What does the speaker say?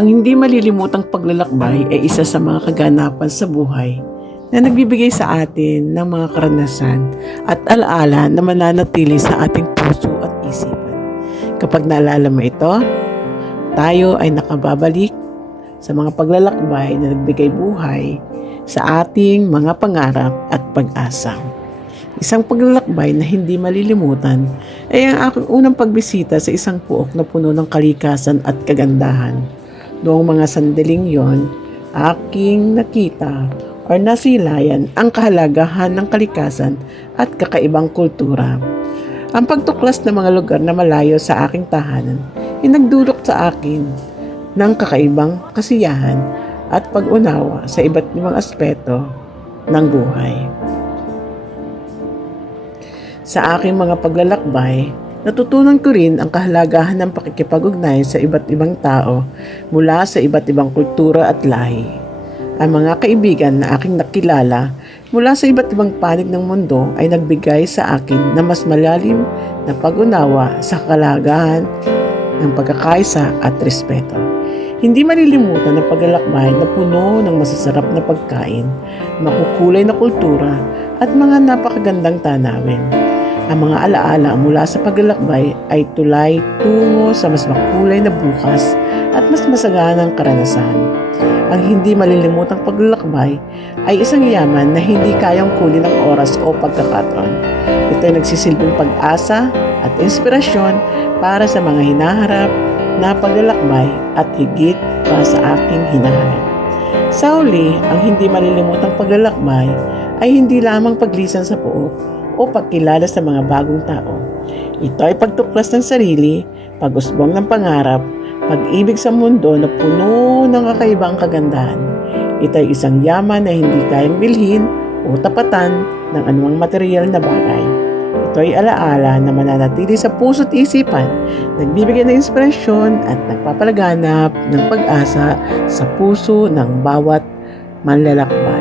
Ang hindi malilimutang paglalakbay ay isa sa mga kaganapan sa buhay na nagbibigay sa atin ng mga karanasan at alaala na mananatili sa ating puso at isipan. Kapag naalala mo ito, tayo ay nakababalik sa mga paglalakbay na nagbigay buhay sa ating mga pangarap at pag-asa. Isang paglalakbay na hindi malilimutan ay ang aking unang pagbisita sa isang puok na puno ng kalikasan at kagandahan. Noong mga sandaling yon, aking nakita o nasilayan ang kahalagahan ng kalikasan at kakaibang kultura. Ang pagtuklas ng mga lugar na malayo sa aking tahanan ay nagdulot sa akin ng kakaibang kasiyahan at pag-unawa sa iba't ibang aspeto ng buhay. Sa aking mga paglalakbay, natutunan ko rin ang kahalagahan ng pakikipag-ugnayan sa iba't ibang tao mula sa iba't ibang kultura at lahi. Ang mga kaibigan na aking nakilala mula sa iba't ibang panig ng mundo ay nagbigay sa akin ng mas malalim na pag-unawa sa kahalagahan ng pagkakaisa at respeto. Hindi malilimutan ang paglalakbay na puno ng masasarap na pagkain, makukulay na kultura at mga napakagandang tanawin. Ang mga alaala mula sa paglalakbay ay tulay tungo sa mas makulay na bukas at mas masaganang karanasan. Ang hindi malilimutang paglalakbay ay isang yaman na hindi kayang kunin ng oras o pagkakataon. Ito ay nagsisilbing pag-asa at inspirasyon para sa mga hinaharap na paglalakbay at higit pa sa aking hinaharap. Sa huli, ang hindi malilimutang paglalakbay ay hindi lamang paglisan sa puok o pagkilala sa mga bagong tao. Ito ay pagtuklas ng sarili, pag-usbong ng pangarap, pag-ibig sa mundo na puno ng kakaibang kagandahan. Ito ay isang yaman na hindi kayang bilhin o tapatan ng anumang material na bagay. Ito ay alaala na mananatili sa puso't isipan, nagbibigay ng inspirasyon at nagpapalaganap ng pag-asa sa puso ng bawat manlalakbay.